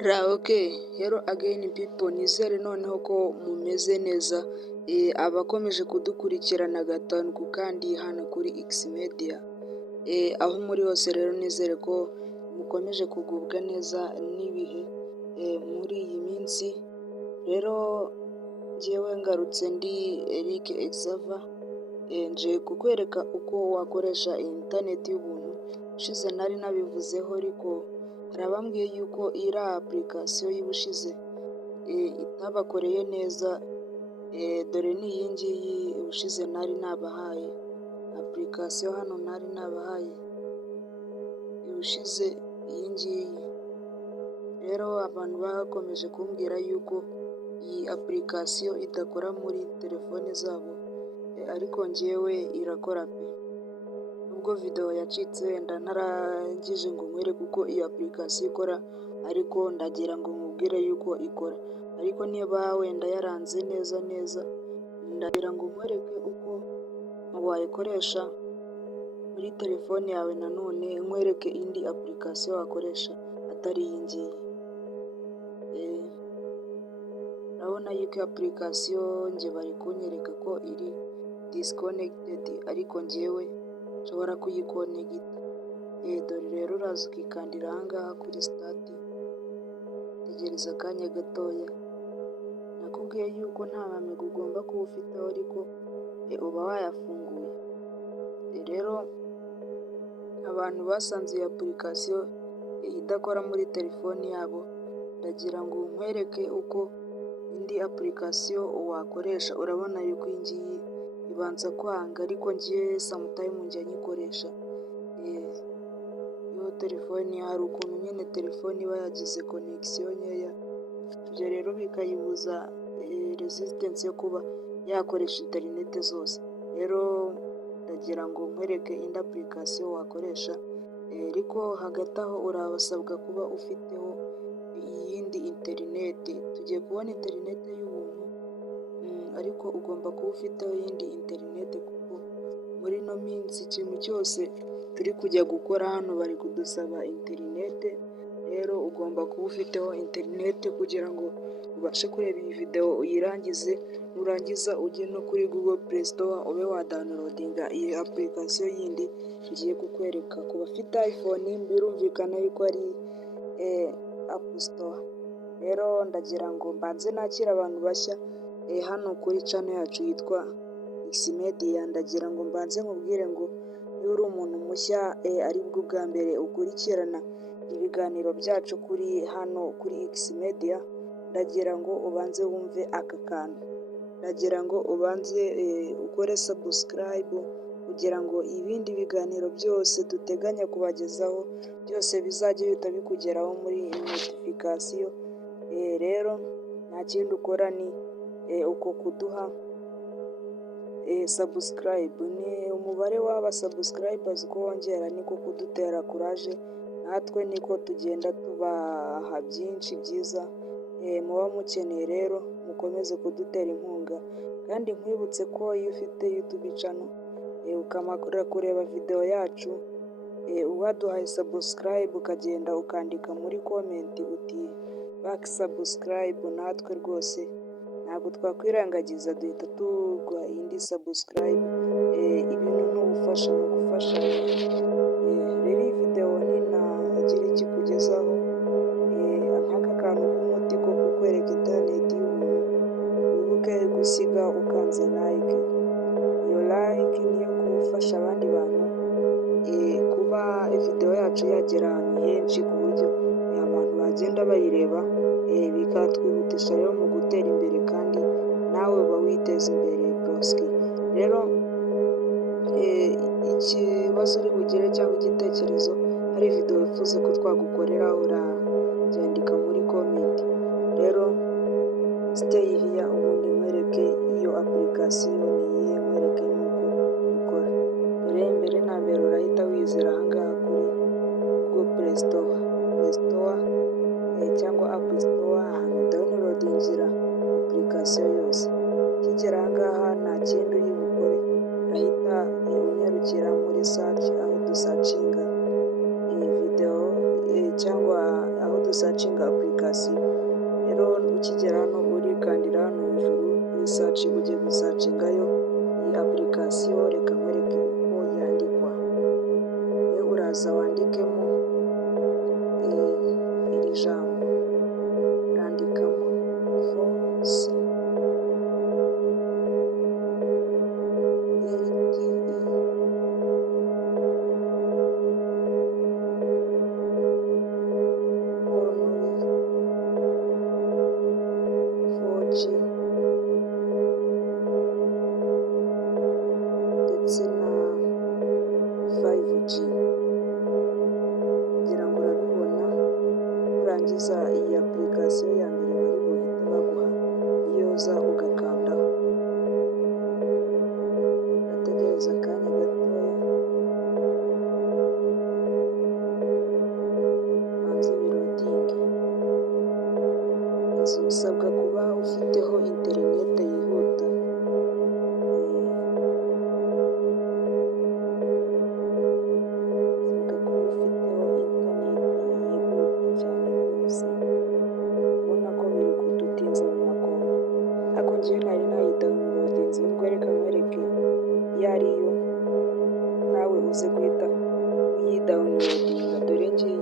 Raoke, hello again people, nizere noneho ko mumeze neza. Abakomeje kudukurikirana gatanu kandi hano kuri X Media. Aho muri hose rero nizere ko mukomeje kugubwa neza n'ibihe muri iyi minsi. Rero njyewe ngarutse ndi Eric Exava, nje kukwereka uko wakoresha internet y'ubuntu. Ushize nari nabivuzeho ariko hari abambwiye yuko iri application y'ubushize itabakoreye neza, dore ni iyi ngiyi ubushize nari nabahaye application hano nari nabahaye ubushize iyi ngiyi. Rero abantu bakomeje kumbwira yuko iyi application idakora muri telefone zabo, ariko njyewe irakora pe. Nubwo video yacitse wenda ntarangije ngo nkwereke uko iyi application ikora, ariko ndagira ngo nkubwire yuko ikora. Ariko niba wenda yaranze neza ndagira ngo nkwereke uko wayikoresha muri telefone yawe, nanone nkwereke indi application wakoresha atari iyi ngiyi. Urabona yuko application njye bari kunyereka ko iri disconnected, ariko njyewe nshobora kuyikonegita. Dore rero uraza ukikandira ahangaha kuri start, tegereza akanya gatoya. Nakubwiye yuko nta mamega ugomba kuba ufiteho, ariko uba wayafunguye. Rero abantu basanze iyi application idakora muri telefoni yabo, ndagira ngo nkwereke uko indi application wakoresha. Urabona yuko iyi ngiyi ibanza kwanga, ariko njye sometime njya nyikoresha. Iyo telefoni hari ukuntu nyine telefoni iba yagize connection nkeya, ibyo rero bikayibuza resistance yo kuba yakoresha internet zose. Rero ndagira ngo nkwereke indi application wakoresha, ariko hagati aho urabasabwa kuba ufiteho iyindi internet. Tugiye kubona internet y'ubuntu, ariko ugomba kuba ufiteho iyindi internet, kuko muri ino minsi ikintu cyose turi kujya gukora hano bari kudusaba internet. Rero ugomba kuba ufiteho internet kugira ngo ubashe kureba iyi video uyirangize, nurangiza ujye no kuri Google Play Store ube wa downloadinga iyi application yindi ngiye kukwereka. Ku bafite iPhone birumvikana yuko ari App Store. Rero ndagira ngo mbanze nakira abantu bashya hano kuri channel yacu yitwa X Media. Ndagira ngo mbanze nkubwire ngo iyo uri umuntu mushya aribwo bwa mbere ukurikirana ibiganiro byacu kuri hano kuri X Media, ndagira ngo ubanze wumve aka kantu. Ndagira ngo ubanze ukore subscribe kugira ngo ibindi biganiro byose duteganya kubagezaho byose bizajye bihita bikugeraho muri notification. Rero nta kindi ukora ni uko kuduha subscribe. Ni umubare w'aba subscribers uko wongera niko kudutera courage, natwe niko tugenda tubaha byinshi byiza muba mukeneye. Rero mukomeze kudutera inkunga, kandi nkwibutse ko iyo ufite YouTube channel ukamara kureba video yacu, waduhaye subscribe ukagenda ukandika muri comment uti back subscribe, natwe rwose ntabwo twakwirengagiza, duhita tuguha indi subscribe. Ibintu ni ubufasha, ni ugufasha. Rero iyi video ninagira ikikugezaho nk'aka kantu k'umuti ko kukwereka internet y'ubuntu, wibuke gusiga ukanze like. Iyo like niyo gufasha abandi bantu kuba video yacu yagera ahantu henshi, ku buryo abantu bagenda bayireba, bikatwihutisha rero mu gutera imbere, kandi nawe uba witeza imbere broski. Rero ikibazo uri bugire cyangwa igitekerezo, hari video wifuza ko twagukorera, urabyandika muri comment. Rero stay here ubundi nkwereke iyo application ni iyihe, nkwereke nuko ikora. Dore mbere na mbere urahita wizera ahangaha kuri Google Play Store, cyangwa App Store, ahantu downloadingira application yose. Kigera ahangaha nta kindi uri bukore, urahita unyarukira muri search, aho dusacinga video cyangwa aho dusacinga application. Rero ukigera hano urikandira hano hejuru kuri search, ugiye gusacingayo iyi application. Reka nkwereke uko yandikwa. Uraza wandikemo iri jambo, urandikamo force ndetse na 5G. kugira ngo urabibona, urangiza iyi application ya mbere bari buhite baguha iyo uza ugakandaho. urategereza akanya gatoya banze birodinge. usabwa kuba ufiteho interinete yihuta. Ubona ko biri kudutinza mu makongo. Ariko njyewe nari nayidawunirodinze, ubwo reka nkwereke iyo ariyo nawe uze guhita uyidawunirodinga. Dore ngiyi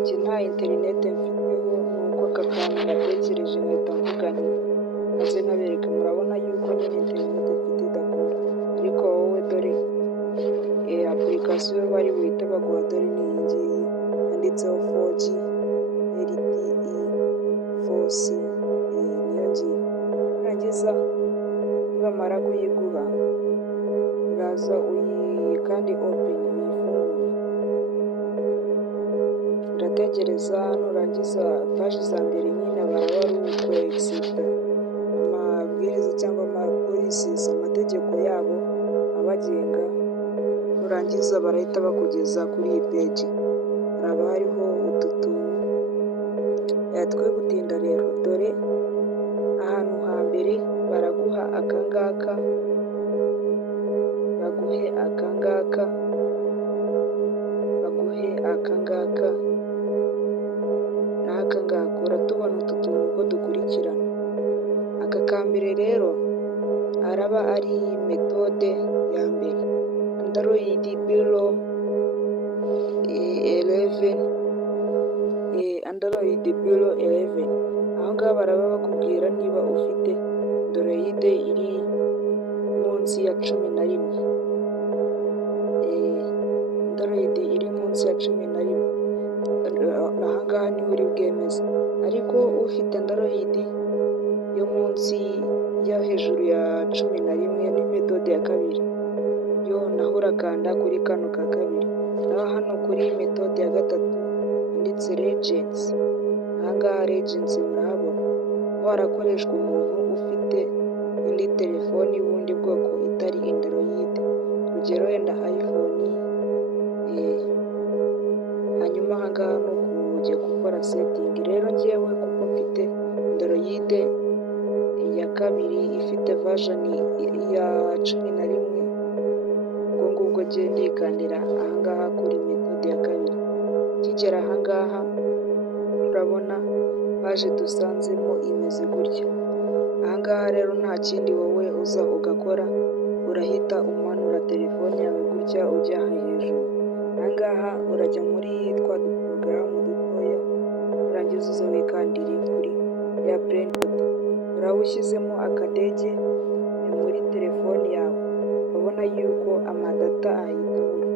njye nta interinete mfiteho, nuko aka kantu natekereje nkahita mvuga nti maze nkabereka. Murabona yuko nyine interinete mfite idakunda, ariko wowe dore application bari buhite baguha dore ni iyi ngiyi yanditseho 4G LTE force, niyo ngiyo. Nurangiza nibamara kuyiguha uraza kandi open uyifungure. Urategereza, nurangiza paji za mbere nyine baraba ari ukwegisita amabwiriza cyangwa amapolicies, amategeko yabo abagenga. Nurangiza barahita bakugeza kuri iyi peji, haraba hariho utu tuntu twe gutinda. Rero dore ahantu hambere baraguha akangaka, baguhe akangaka, baguhe akangaka n'akangaka. Uratubona utu tuntu uko dukurikirana. Aka kambere rero araba ari metode ya mbere, Android Bureau 11, Android Bureau 11. Aho ngaho baraba bakubwira niba ufite Android iri munsi ya 11. Android iri munsi ya 11, aha ngaha niho uri bwemeze. Ariko ufite Android yo munsi yo hejuru ya 11 ni metode ya kabiri, yo naho urakanda kuri kano ka kabiri. Naho hano kuri metode ya gatatu handitse Legends. Aha ngaha Legends murahabona ko harakoreshwa umuntu ufite indi telefoni y'ubundi bwoko itari Android, urugero wenda iPhone. Hanyuma aha ngaha ni ukujya gukora setting. Rero njyewe kuko mfite Android ya kabiri ifite version ya 11, ubwo ngubwo ngiye ndikandira aha ngaha kuri metode ya kabiri. Kigera aha ngaha urabona paje dusanzemo imeze gutya. Aha ngaha rero nta kindi wowe uza ugakora, urahita umanura telefone yawe gutya ujya hejuru. Aha ngaha urajya muri twa duporogaramu dutoya, urangiza uza wikandire kuri airplane mode. Uraba ushyizemo akadege muri telefoni yawe, urabona yuko amadata ahita abura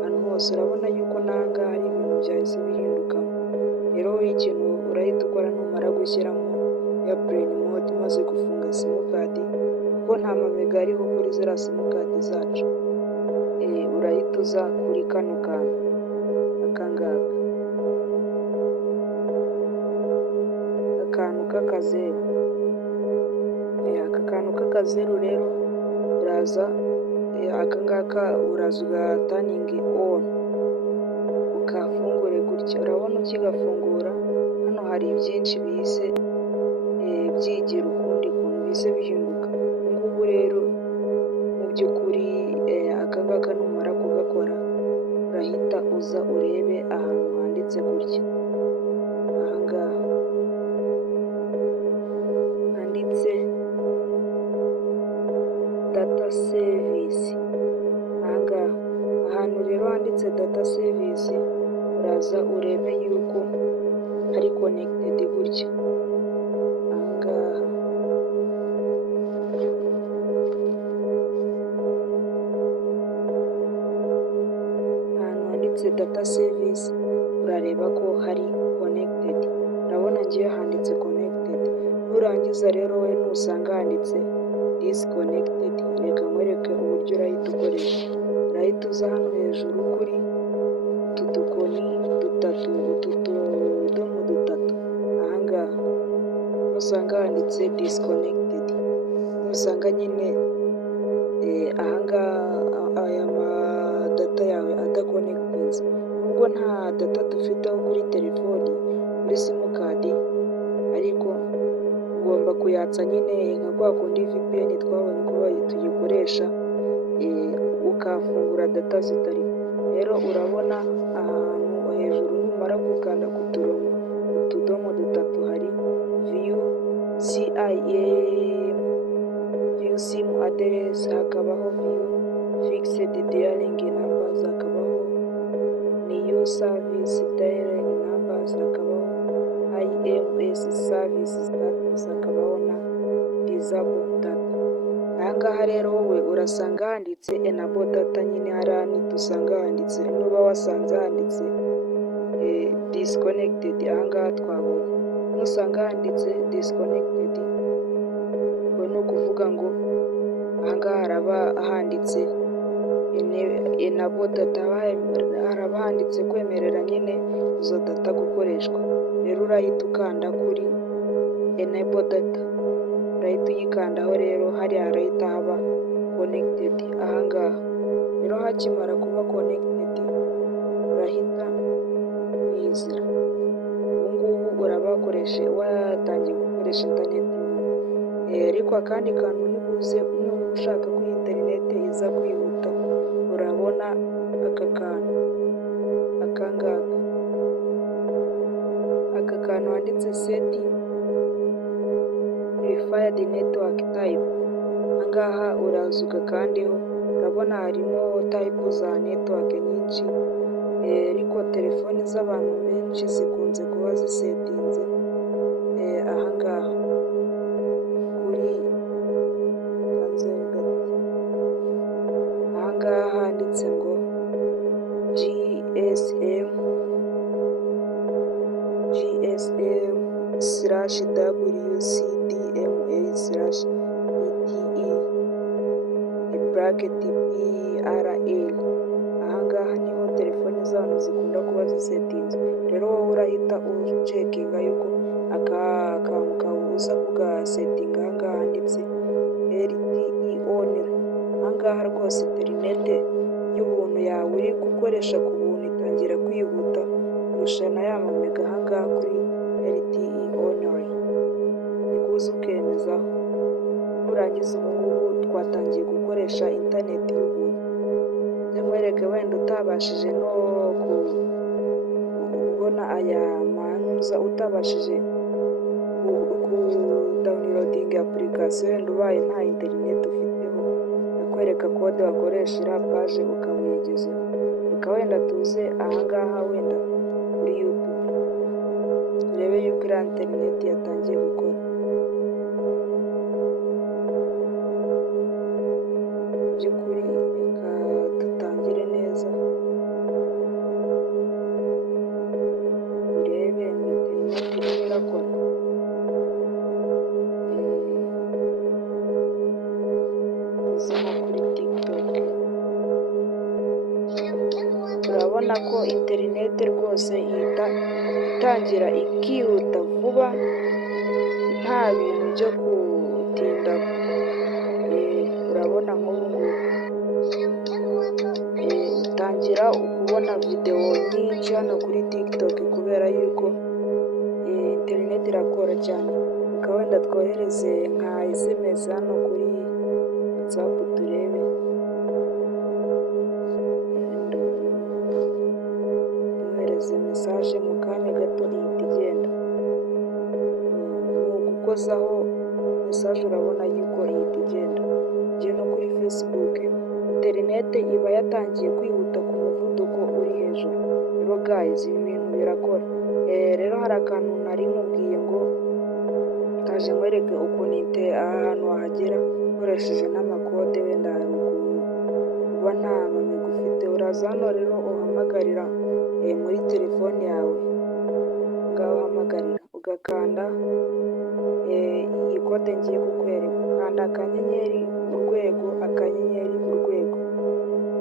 ahantu hose. Urabona yuko n'aha ngaha hari ibintu byahise bihindukamo. Rero wowe ikintu urahita ukora numara gushyiramo airplane mode umaze gufunga simukadi, kuko nta mamega ariho kuri ziriya simukadi zacu, urahita uza kuri kano kantu akangaka, akantu k'akazeru. Aka kantu k'akazeru rero uraza akangaka uraza ugataningi on, ukafungure gutya. Urabona ukigafungura hano hari byinshi bihise byigira ukundi kuntu bihise bihinduka. Ngubu rero mu by'ukuri akangaka numara kugakora urahita uza urebe ahantu handitse gutya, yuko ari connected gutya. Ahangaha ahantu handitse data service urareba ko hari connected, urabona ngiye handitse connected. Nurangiza rero we nusanga handitse disconnected, reka nkwereke uburyo urahita ukoresha. Urahita uza hano hejuru kuri utu dukoni dutatu, utu tudomo dutatu, ahangaha nusanga handitse disconnected, nusanga nyine ahangaha aya madata yawe adakonekitinze, nubwo nta data dufiteho kuri telefoni kuri simukadi, ariko ugomba kuyatsa nyine nka kwa kundi VPN twabonye ko tuyikoresha, ukafungura data zitari. Rero urabona ahantu hejuru numara gukanda ku tudomo dutatu hari view sim address, hakabaho view fixed dialing numbers, hakabaho new service dialing numbers, hakabaho IMS service status, hakabaho na disable data. Ahangaha rero wowe urasanga handitse enable data, nyine hariya nidusanga handitse, nuba wasanze handitse disconnected, ahangaha twabonye nusanga handitse disconnected, ubwo ni ukuvuga ngo ahangaha haraba handitse enable data, haraba handitse kwemerera nyine izo data gukoreshwa. Rero urahita ukanda kuri enable data, urahita uyikandaho, rero hariya harahita haba connected. Ahangaha rero hakimara kuba connected urahita yizira. Ubungubu uraba watangiye gukoresha internet. Ariko akandi kantu nibuze nuba ushaka ko internet iza kwihuta, urabona aka kantu, akangaka, aka kantu handitse setting preferred network type, ahangaha uraza ugakandeho. Urabona harimo type za network nyinshi, ariko telefoni z'abantu benshi zikunze kuba zisetinze ahangaha kuri ahangaha handitse ngo GSM/WCDMA/DTE/PRL. ahangaha niho telefoni z'abantu zikunda kuba zisetinze. Rero wowe urahita ucekinga yuko aka kantu kawe uza kugasetinga ahangaha handitse LTE only. Ahangaha rwose interinete y'ubuntu yawe uri gukoresha ku buntu itangira kwihuta kurusha na ya mamega. Ahangaha kuri LTE only nikuza ukemezaho. Nurangiza ubungubu twatangiye gukoresha interineti y'ubuntu. Nkwereke wenda utabashije no kubona aya manuza, utabashije downloading application, wenda ubaye nta internet ufiteho, akwereka code wakoresha iriya page ukamuyigezaho. Reka wenda tuze ahangaha wenda kuri YouTube turebe yuko iriya internet yatangiye gukora. By'ukuri reka dutangire neza urebe internet irimo irakora. Tuzimo kuri TikTok, urabona ko internet rwose ihita itangira ikihuta vuba, nta bintu byo gutinda. Urabona nk'ubu ngubu utangira kubona videwo nyinshi hano kuri TikTok kubera yuko internet irakora cyane. Reka wenda twohereze nka SMS hano kuri WhatsApp turebe. Twohereze message mu kanya gato ihita igenda. Nugukozaho message urabona yuko ihita igenda. Ugiye no kuri Facebook, internet iba yatangiye kwihuta ku muvuduko uri hejuru. Rero guys, ibi bintu birakora. hari akantu nari nkubwiye ngo kaje nkwereke ukuntu aha hantu wahagera ukoresheje n'amakode, wenda hari ukuntu uba nta mpamyabushobozi ufite. Uraza hano rero uhamagarira muri telefone yawe, ngaho uhamagarira ugakanda iyi kode ngiye kukwereka, ukanda akanyenyeri urwego akanyenyeri urwego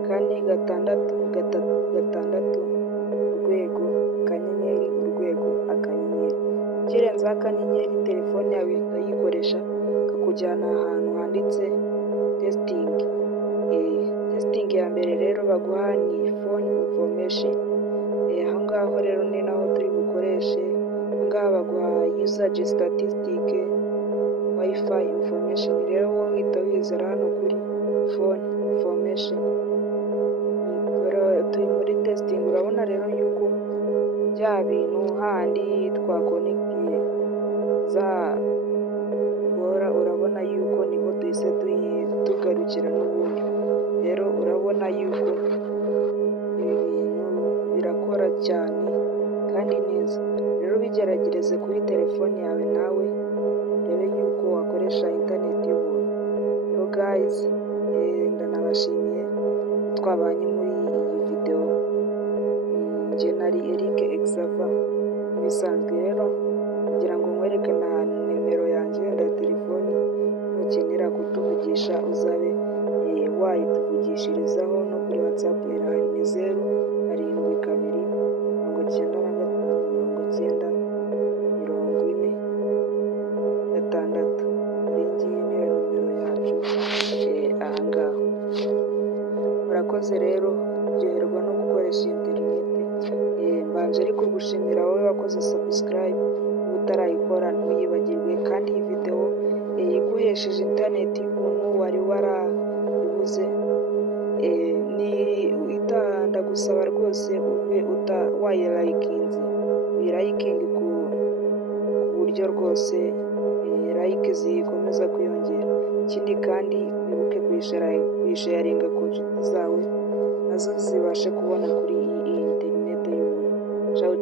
4 6 6 urwego akanyenyeri urwego akanyenyeri. Ukirenzaho akanyenyeri telefone yawe ihita yikoresha ikakujyana ahantu handitse testing. Testing ya mbere rero baguha ni phone information. Aho ngaho rero ni naho turi bukoreshe. Aha ngaha baguha usage statistic, wifi information. Rero wowe uhita wizera hano kuri phone information. Turi muri testing. Urabona rero yuko bya bintu handi twakonegitiye za bora, urabona yuko niho duhise tugarukira n'ubundi. Rero urabona yuko ibi bintu birakora cyane kandi neza. Rero bigeragereze kuri telefone yawe nawe urebe yuko wakoresha interineti y'ubuntu. Rero guys, ndanabashimiye twabanye muri iyi video. Njye nari Eric Xavier bisanzwe. Rero kugira ngo nkwereke na nimero yanjye wenda ya telefoni, nukenera kutuvugisha uzabe wayituvugishirizaho no kuri WhatsApp irahari, ni 0772959046. Iyi ngiyi niyo nimero yacu aha ngaha. Murakoze rero, ryoherwa no gukoresha interineti. Mbanje ariko gushimira wowe wakoze subscribe, niba utarayikora ntuyibagirwe. Kandi iyi video iguhesheje interineti y'ubuntu wari warayibuze, ndagusaba rwose ube wayirayikinze, uyirayikinge ku buryo rwose like zikomeza kwiyongera. Ikindi kandi wibuke kuyisharinga ku nshuti zawe nazo zibashe kubona kuri iyi interineti y'ubuntu. Ciao.